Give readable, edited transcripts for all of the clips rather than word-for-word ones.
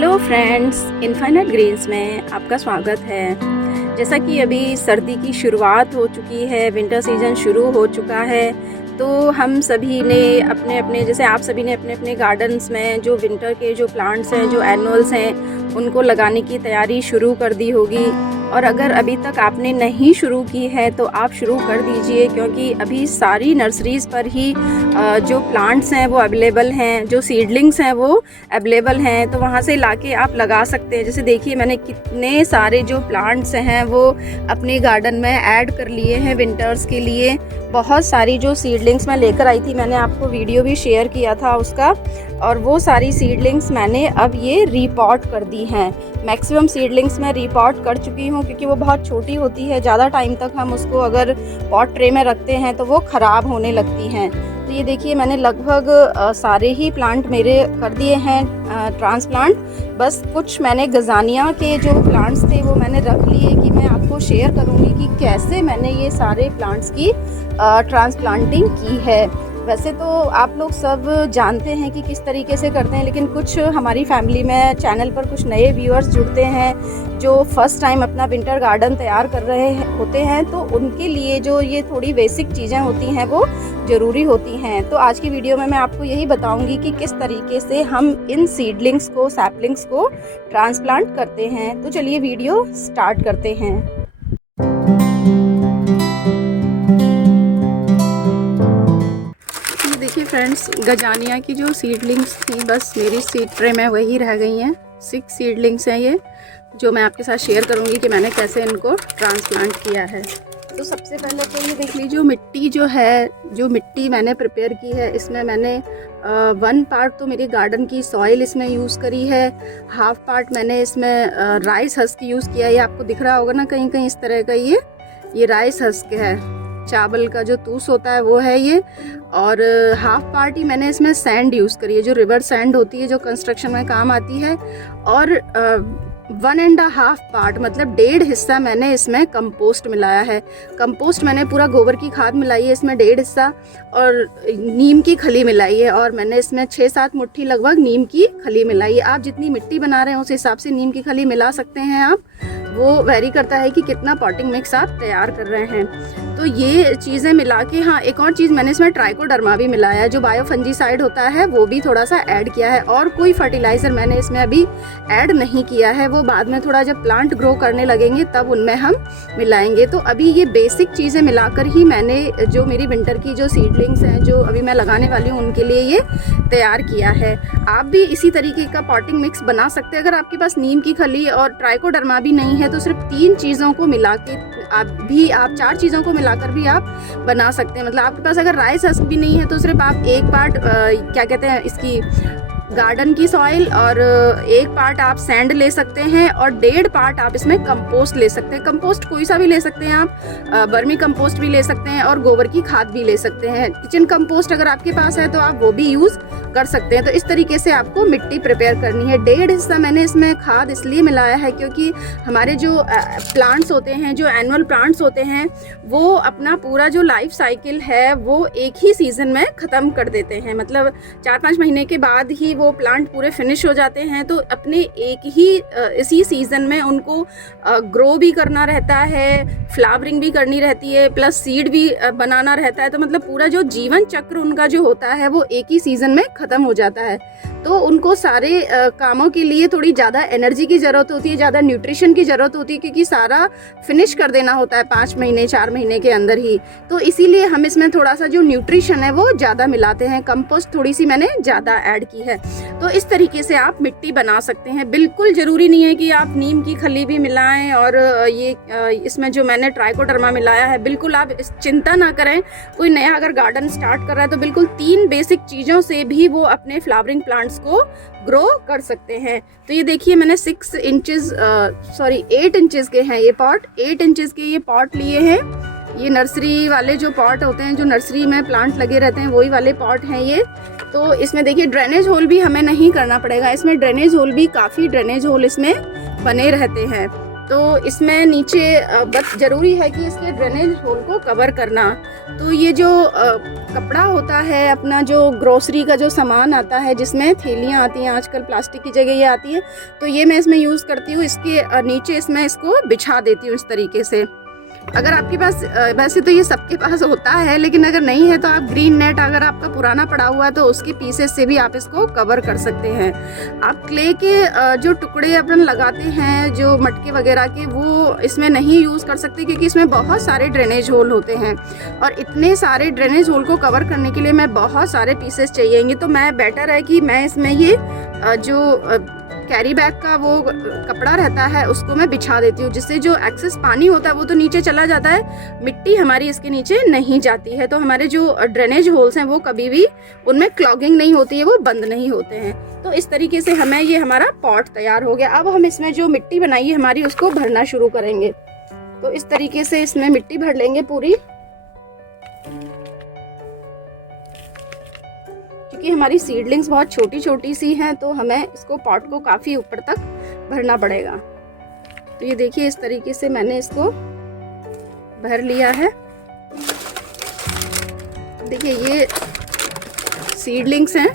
Hello friends, infinite Green's में आपका स्वागत है। जैसा कि अभी सर्दी की शुरुआत हो चुकी है, विंटर सीज़न शुरू हो चुका है, तो हम सभी ने अपने अपने जैसे आप सभी ने अपने अपने गार्डन्स में जो विंटर के जो प्लांट्स हैं, जो एनुअल्स हैं, उनको लगाने की तैयारी शुरू कर दी होगी। और अगर अभी तक आपने नहीं शुरू की है तो आप शुरू कर दीजिए, क्योंकि अभी सारी नर्सरीज़ पर ही जो प्लांट्स हैं वो अवेलेबल हैं, जो सीडलिंग्स हैं वो अवेलेबल हैं, तो वहाँ से लाके आप लगा सकते हैं। जैसे देखिए, मैंने कितने सारे जो प्लांट्स हैं वो अपने गार्डन में ऐड कर लिए हैं विंटर्स के लिए। बहुत सारी जो सीडलिंग्स मैं लेकर आई थी, मैंने आपको वीडियो भी शेयर किया था उसका, और वो सारी सीडलिंग्स मैंने अब ये रीपॉट कर दी हैं। मैक्सिमम सीडलिंग्स मैं रीपॉट कर चुकी हूँ, क्योंकि वो बहुत छोटी होती है, ज़्यादा टाइम तक हम उसको अगर पॉट ट्रे में रखते हैं तो वो ख़राब होने लगती हैं। तो ये देखिए, मैंने लगभग सारे ही प्लांट मेरे कर दिए हैं ट्रांसप्लांट। बस कुछ मैंने गजानिया के जो प्लांट्स थे वो मैंने रख लिए कि मैं आपको शेयर करूँगी कि कैसे मैंने ये सारे प्लांट्स की ट्रांसप्लांटिंग की है। वैसे तो आप लोग सब जानते हैं कि किस तरीके से करते हैं, लेकिन कुछ हमारी फैमिली में चैनल पर कुछ नए व्यूअर्स जुड़ते हैं जो फर्स्ट टाइम अपना विंटर गार्डन तैयार कर रहे होते हैं, तो उनके लिए जो ये थोड़ी बेसिक चीज़ें होती हैं वो ज़रूरी होती हैं। तो आज की वीडियो में मैं आपको यही बताऊंगी कि किस तरीके से हम इन सीडलिंग्स को, सैपलिंग्स को ट्रांसप्लांट करते हैं। तो चलिए वीडियो स्टार्ट करते हैं। देखिए फ्रेंड्स, गजानिया की जो सीडलिंग्स थी, बस मेरी सीड ट्रे में वही रह गई हैं। 6 सीडलिंग्स हैं ये, जो मैं आपके साथ शेयर करूंगी कि मैंने कैसे इनको ट्रांसप्लांट किया है। तो सबसे पहले तो ये देख लीजिए, जो मिट्टी जो है, जो मिट्टी मैंने प्रिपेयर की है, इसमें मैंने 1 पार्ट तो मेरी गार्डन की सॉइल इसमें यूज़ करी है, हाफ पार्ट मैंने इसमें राइस हस्क यूज़ किया है। ये आपको दिख रहा होगा ना कहीं कहीं इस तरह का, ये राइस हस्क है, चावल का जो तूस होता है वो है ये। और हाफ पार्ट ही मैंने इसमें सैंड यूज़ करी है, जो रिवर सैंड होती है, जो कंस्ट्रक्शन में काम आती है। और 1.5 पार्ट मतलब 1.5 हिस्सा मैंने इसमें कंपोस्ट मिलाया है। कंपोस्ट मैंने पूरा गोबर की खाद मिलाई है इसमें 1.5 हिस्सा, और नीम की खली मिलाई है, और मैंने इसमें 6-7 मुट्ठी लगभग नीम की खली मिलाई है। आप जितनी मिट्टी बना रहे हैं उस हिसाब से नीम की खली मिला सकते हैं आप, वो वेरी करता है कि कितना पॉटिंग मिक्स आप तैयार कर रहे हैं। तो ये चीज़ें मिला के, हाँ एक और चीज़ मैंने इसमें ट्राइकोडर्मा भी मिलाया है, जो बायोफंजीसाइड होता है, वो भी थोड़ा सा ऐड किया है। और कोई फर्टिलाइज़र मैंने इसमें अभी ऐड नहीं किया है, वो बाद में थोड़ा जब प्लांट ग्रो करने लगेंगे तब उनमें हम मिलाएंगे। तो अभी ये बेसिक चीज़ें मिलाकर ही मैंने जो मेरी विंटर की जो सीडलिंग्स हैं, जो अभी मैं लगाने वाली हूँ, उनके लिए ये तैयार किया है। आप भी इसी तरीके का पॉटिंग मिक्स बना सकते हैं। अगर आपके पास नीम की खली और ट्राइकोडर्मा भी नहीं है तो सिर्फ 3 चीज़ों को मिला के आप 4 चीज़ों को मिलाकर भी आप बना सकते हैं। मतलब आपके पास अगर राइस हस्क भी नहीं है तो सिर्फ आप 1 पार्ट क्या कहते हैं इसकी गार्डन की सॉइल, और 1 पार्ट आप सैंड ले सकते हैं, और 1.5 पार्ट आप इसमें कंपोस्ट ले सकते हैं। कंपोस्ट कोई सा भी ले सकते हैं आप, बर्मी कंपोस्ट भी ले सकते हैं, और गोबर की खाद भी ले सकते हैं। किचन कंपोस्ट अगर आपके पास है तो आप वो भी यूज़ कर सकते हैं। तो इस तरीके से आपको मिट्टी प्रिपेयर करनी है। 1.5 हिस्सा मैंने इसमें खाद इसलिए मिलाया है क्योंकि हमारे जो प्लांट्स होते हैं, जो एनुअल प्लांट्स होते हैं, वो अपना पूरा जो लाइफ साइकिल है वो एक ही सीज़न में ख़त्म कर देते हैं। मतलब 4-5 महीने के बाद ही वो प्लांट पूरे फिनिश हो जाते हैं। तो अपने एक ही इसी सीज़न में उनको ग्रो भी करना रहता है, फ्लावरिंग भी करनी रहती है, प्लस सीड भी बनाना रहता है। तो मतलब पूरा जो जीवन चक्र उनका जो होता है वो एक ही सीज़न में ख़त्म हो जाता है। तो उनको सारे कामों के लिए थोड़ी ज़्यादा एनर्जी की ज़रूरत होती है, ज़्यादा न्यूट्रिशन की ज़रूरत होती है, क्योंकि सारा फिनिश कर देना होता है 5 महीने 4 महीने के अंदर ही। तो इसीलिए हम इसमें थोड़ा सा जो न्यूट्रिशन है वो ज़्यादा मिलाते हैं। कंपोस्ट थोड़ी सी मैंने ज़्यादा ऐड की है। तो इस तरीके से आप मिट्टी बना सकते हैं। बिल्कुल ज़रूरी नहीं है कि आप नीम की खली भी मिलाएं, और ये इसमें जो मैंने ट्राइकोडर्मा मिलाया है, बिल्कुल आप इस चिंता ना करें। कोई नया अगर गार्डन स्टार्ट कर रहा है तो बिल्कुल 3 बेसिक चीज़ों से भी वो अपने फ्लावरिंग प्लांट्स को ग्रो कर सकते हैं। तो ये देखिए, मैंने 8 इंचेस के हैं ये पॉट, 8 इंचेस के ये पॉट लिए हैं। ये नर्सरी वाले जो पॉट होते हैं, जो नर्सरी में प्लांट लगे रहते हैं, वही वाले पॉट हैं ये। तो इसमें देखिए, ड्रेनेज होल भी हमें नहीं करना पड़ेगा। इसमें ड्रेनेज होल भी, काफ़ी ड्रेनेज होल इसमें बने रहते हैं। तो इसमें नीचे बस ज़रूरी है कि इसके ड्रेनेज होल को कवर करना। तो ये जो कपड़ा होता है अपना, जो ग्रोसरी का जो सामान आता है जिसमें थैलियाँ आती हैं, आजकल प्लास्टिक की जगह ये आती है, तो ये मैं इसमें यूज़ करती हूँ। इसके नीचे इसमें इसको बिछा देती हूँ इस तरीके से। अगर आपके पास, वैसे तो ये सबके पास होता है, लेकिन अगर नहीं है तो आप ग्रीन नेट अगर आपका पुराना पड़ा हुआ है तो उसके पीसेस से भी आप इसको कवर कर सकते हैं। आप क्ले के जो टुकड़े अपन लगाते हैं, जो मटके वगैरह के, वो इसमें नहीं यूज़ कर सकते क्योंकि इसमें बहुत सारे ड्रेनेज होल होते हैं और इतने सारे ड्रेनेज होल को कवर करने के लिए मैं बहुत सारे पीसेस चाहिएंगे। तो मैं बेटर है कि मैं इसमें ये जो कैरी बैग का वो कपड़ा रहता है उसको मैं बिछा देती हूँ, जिससे जो एक्सेस पानी होता है वो तो नीचे चला जाता है, मिट्टी हमारी इसके नीचे नहीं जाती है। तो हमारे जो ड्रेनेज होल्स हैं वो कभी भी उनमें क्लॉगिंग नहीं होती है, वो बंद नहीं होते हैं। तो इस तरीके से हमें ये हमारा पॉट तैयार हो गया। अब हम इसमें जो मिट्टी बनाई है हमारी उसको भरना शुरू करेंगे। तो इस तरीके से इसमें मिट्टी भर लेंगे पूरी, क्योंकि हमारी सीडलिंग्स बहुत छोटी छोटी सी हैं तो हमें इसको पॉट को काफ़ी ऊपर तक भरना पड़ेगा। तो ये देखिए इस तरीके से मैंने इसको भर लिया है। देखिए ये सीडलिंग्स हैं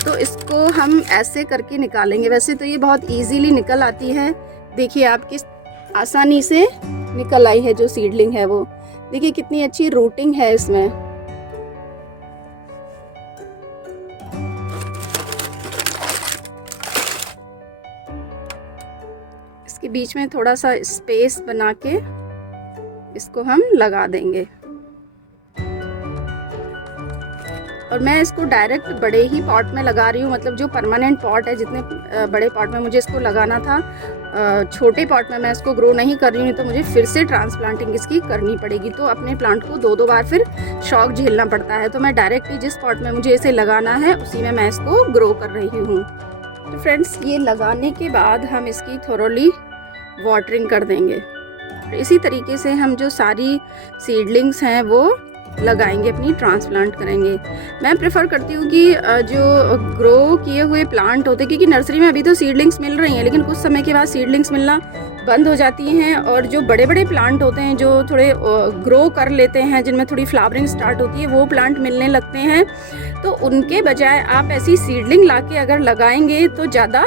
तो इसको हम ऐसे करके निकालेंगे। वैसे तो ये बहुत इजीली निकल आती है, देखिए आप किस आसानी से निकल आई है जो सीडलिंग है वो। देखिए कितनी अच्छी रूटिंग है इसमें। इसके बीच में थोड़ा सा स्पेस बना के इसको हम लगा देंगे और मैं इसको डायरेक्ट बड़े ही पॉट में लगा रही हूँ, मतलब जो परमानेंट पॉट है, जितने बड़े पॉट में मुझे इसको लगाना था, छोटे पॉट में मैं इसको ग्रो नहीं कर रही हूँ, तो मुझे फिर से ट्रांसप्लांटिंग इसकी करनी पड़ेगी। तो अपने प्लांट को दो बार फिर शॉक झेलना पड़ता है। तो मैं डायरेक्टली जिस पॉट में मुझे इसे लगाना है उसी में मैं इसको ग्रो कर रही हूँ। तो फ्रेंड्स ये लगाने के बाद हम इसकी थोरोली वाटरिंग कर देंगे। इसी तरीके से हम जो सारी सीडलिंग्स हैं वो लगाएंगे, अपनी ट्रांसप्लांट करेंगे। मैं प्रेफर करती हूँ कि जो ग्रो किए हुए प्लांट होते, क्योंकि नर्सरी में अभी तो सीडलिंग्स मिल रही हैं लेकिन कुछ समय के बाद सीडलिंग्स मिलना बंद हो जाती हैं, और जो बड़े बड़े प्लांट होते हैं जो थोड़े ग्रो कर लेते हैं, जिनमें थोड़ी फ्लावरिंग स्टार्ट होती है, वो प्लांट मिलने लगते हैं। तो उनके बजाय आप ऐसी सीडलिंग लाके अगर लगाएंगे तो ज़्यादा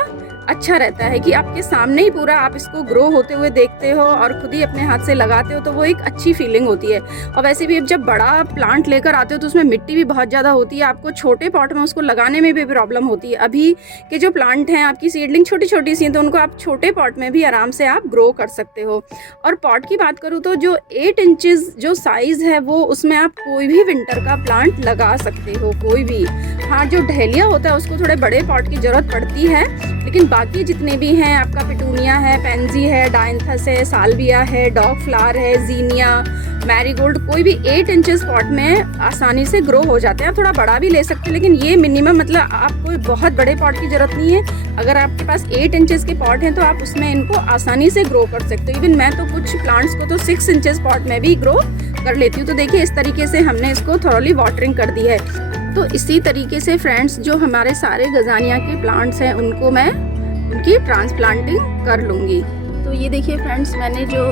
अच्छा रहता है कि आपके सामने ही पूरा आप इसको ग्रो होते हुए देखते हो और खुद ही अपने हाथ से लगाते हो, तो वो एक अच्छी फीलिंग होती है। और वैसे भी जब बड़ा प्लांट लेकर आते हो तो उसमें मिट्टी भी बहुत ज़्यादा होती है, आपको छोटे पॉट में उसको लगाने में भी प्रॉब्लम होती है। अभी के जो प्लांट हैं आपकी सीडलिंग छोटी छोटी सी हैं, तो उनको आप छोटे पॉट में भी आराम से आप ग्रो कर सकते हो। और पॉट की बात करूँ तो जो 8 इंचेस जो साइज़ है वो, उसमें आप कोई भी विंटर का प्लांट लगा सकते हो, कोई भी। हाँ, जो डहेलिया होता है उसको थोड़े बड़े पॉट की ज़रूरत पड़ती है, लेकिन बाकी जितने भी हैं, आपका पिटूनिया है, पेंजी है, डायंथस है, साल्विया है, डॉग फ्लावर है, जीनिया, मैरीगोल्ड, कोई भी 8 इंचेस पॉट में आसानी से ग्रो हो जाते हैं। आप थोड़ा बड़ा भी ले सकते हैं, लेकिन ये मिनिमम, मतलब आपको बहुत बड़े पॉट की ज़रूरत नहीं है। अगर आपके पास 8 इंचेस के पॉट हैं तो आप उसमें इनको आसानी से ग्रो कर सकते हो। इवन मैं तो कुछ प्लांट्स को तो 6 इंचेस पॉट में भी ग्रो कर लेती हूँ। तो देखिए इस तरीके से हमने इसको थोड़ी वाटरिंग कर दी है। तो इसी तरीके से फ्रेंड्स जो हमारे सारे गजानिया के प्लांट्स हैं उनको मैं उनकी ट्रांसप्लांटिंग कर लूँगी। तो ये देखिए फ्रेंड्स, मैंने जो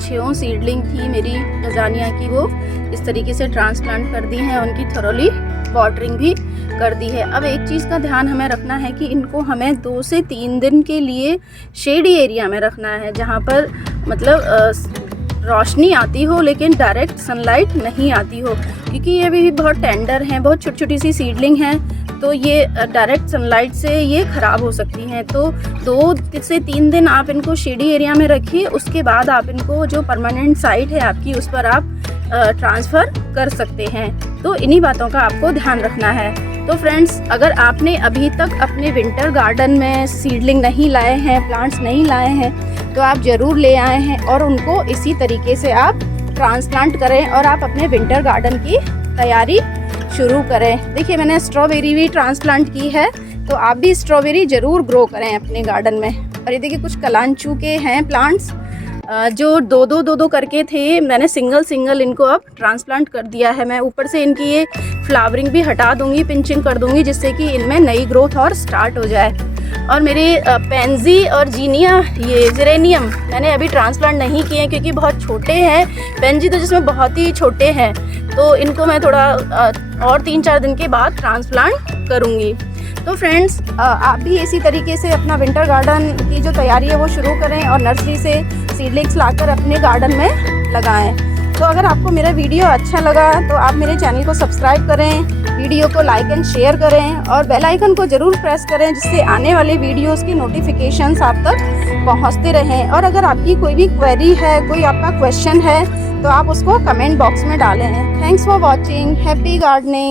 6 सीडलिंग थी मेरी गजानिया की, वो इस तरीके से ट्रांसप्लांट कर दी हैं, उनकी थोरोली वाटरिंग भी कर दी है। अब एक चीज़ का ध्यान हमें रखना है कि इनको हमें 2 से 3 दिन के लिए शेडी एरिया में रखना है, जहाँ पर मतलब रोशनी आती हो लेकिन डायरेक्ट सनलाइट नहीं आती हो, क्योंकि ये भी बहुत टेंडर हैं, बहुत छोटी छोटी सी सीडलिंग हैं, तो ये डायरेक्ट सनलाइट से ये ख़राब हो सकती हैं। तो 2 से 3 दिन आप इनको शेडी एरिया में रखिए, उसके बाद आप इनको जो परमानेंट साइट है आपकी उस पर आप ट्रांसफ़र कर सकते हैं। तो इन्हीं बातों का आपको ध्यान रखना है। तो फ्रेंड्स, अगर आपने अभी तक अपने विंटर गार्डन में सीडलिंग नहीं लाए हैं, प्लांट्स नहीं लाए हैं, तो आप ज़रूर ले आए हैं और उनको इसी तरीके से आप ट्रांसप्लांट करें और आप अपने विंटर गार्डन की तैयारी शुरू करें। देखिए मैंने स्ट्रॉबेरी भी ट्रांसप्लांट की है, तो आप भी स्ट्रॉबेरी ज़रूर ग्रो करें अपने गार्डन में। और ये देखिए कुछ कलांचू के हैं प्लांट्स जो 2-2 करके थे, मैंने सिंगल इनको अब ट्रांसप्लांट कर दिया है। मैं ऊपर से इनकी ये फ्लावरिंग भी हटा दूंगी, पिंचिंग कर दूंगी, जिससे कि इनमें नई ग्रोथ और स्टार्ट हो जाए। और मेरे पेंजी और जीनिया, ये जेरेनियम मैंने अभी ट्रांसप्लांट नहीं किए क्योंकि बहुत छोटे हैं। पेंजी तो जिसमें बहुत ही छोटे हैं, तो इनको मैं थोड़ा और 3-4 दिन के बाद ट्रांसप्लांट करूँगी। तो फ्रेंड्स, आप भी इसी तरीके से अपना विंटर गार्डन की जो तैयारी है वो शुरू करें और नर्सरी से सीडलिंग्स लाकर अपने गार्डन में लगाएं। तो अगर आपको मेरा वीडियो अच्छा लगा तो आप मेरे चैनल को सब्सक्राइब करें, वीडियो को लाइक एंड शेयर करें और बेल आइकन को ज़रूर प्रेस करें, जिससे आने वाले वीडियोस की नोटिफिकेशंस आप तक पहुंचते रहें। और अगर आपकी कोई भी क्वेरी है, कोई आपका क्वेश्चन है, तो आप उसको कमेंट बॉक्स में डालें। Thanks for watching, happy gardening.